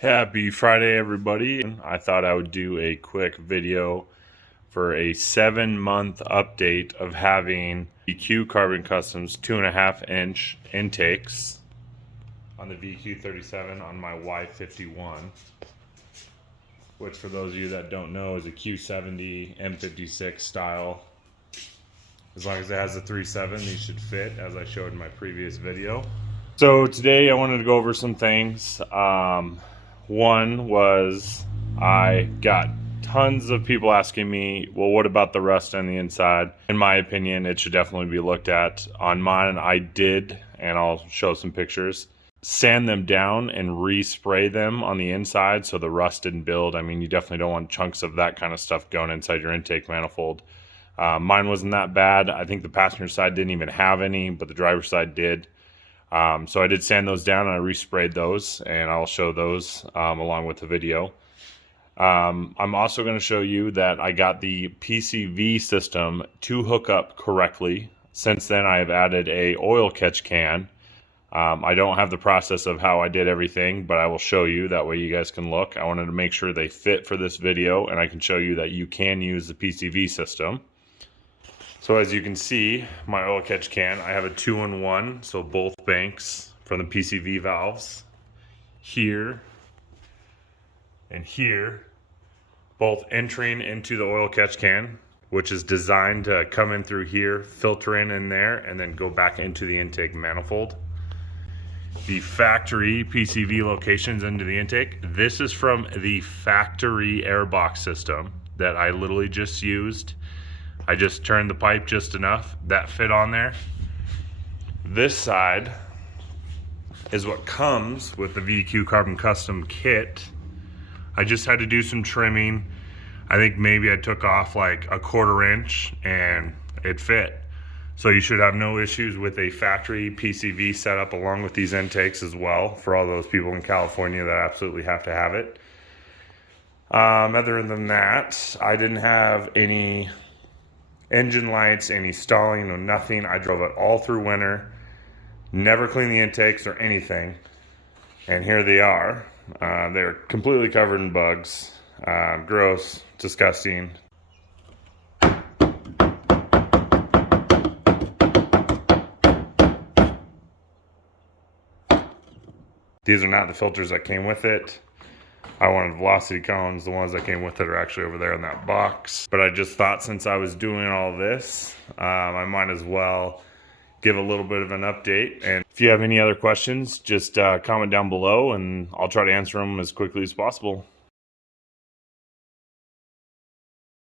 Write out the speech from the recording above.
Happy Friday, everybody. I thought I would do a quick video for a 7-month update of having VQ Carbon Customs 2.5-inch intakes on the VQ37 on my Y51, which for those of you that don't know is a Q70 M56 style. As long as it has a 3.7, these should fit, as I showed in my previous video. So today I wanted to go over some things. One was I got tons of people asking me, well, what about the rust on the inside? In my opinion, it should definitely be looked at. On mine, I did, and I'll show some pictures, sand them down and respray them on the inside so the rust didn't build. I mean, you definitely don't want chunks of that kind of stuff going inside your intake manifold. Mine wasn't that bad. I think the passenger side didn't even have any, but the driver's side did. So I did sand those down and I resprayed those, and I'll show those along with the video. I'm also going to show you that I got the Pcv system to hook up correctly. Since then I have added a oil catch can. I don't have the process of how I did everything, but I will show you, that way you guys can look. I wanted to make sure they fit for this video, and I can show you that you can use the Pcv system. So as you can see, my oil catch can, I have a 2-in-1, so both banks from the Pcv valves, here and here, both entering into the oil catch can, which is designed to come in through here, filter in there, and then go back into the intake manifold. The factory Pcv locations into the intake, this is from the factory airbox system that I literally just used. I just turned the pipe just enough, that fit on there. This side is what comes with the VQ Carbon Custom kit. I just had to do some trimming. I think maybe I took off like a 1/4 inch and it fit. So you should have no issues with a factory PCV setup along with these intakes as well, for all those people in California that absolutely have to have it. Other than that, I didn't have any engine lights, any stalling, or nothing. I drove it all through winter, never cleaned the intakes or anything, and here they are. They're completely covered in bugs. Gross, disgusting. These are not the filters that came with it. I wanted velocity cones. The ones that came with it are actually over there in that box. But I just thought, since I was doing all this, I might as well give a little bit of an update. And if you have any other questions, just comment down below and I'll try to answer them as quickly as possible.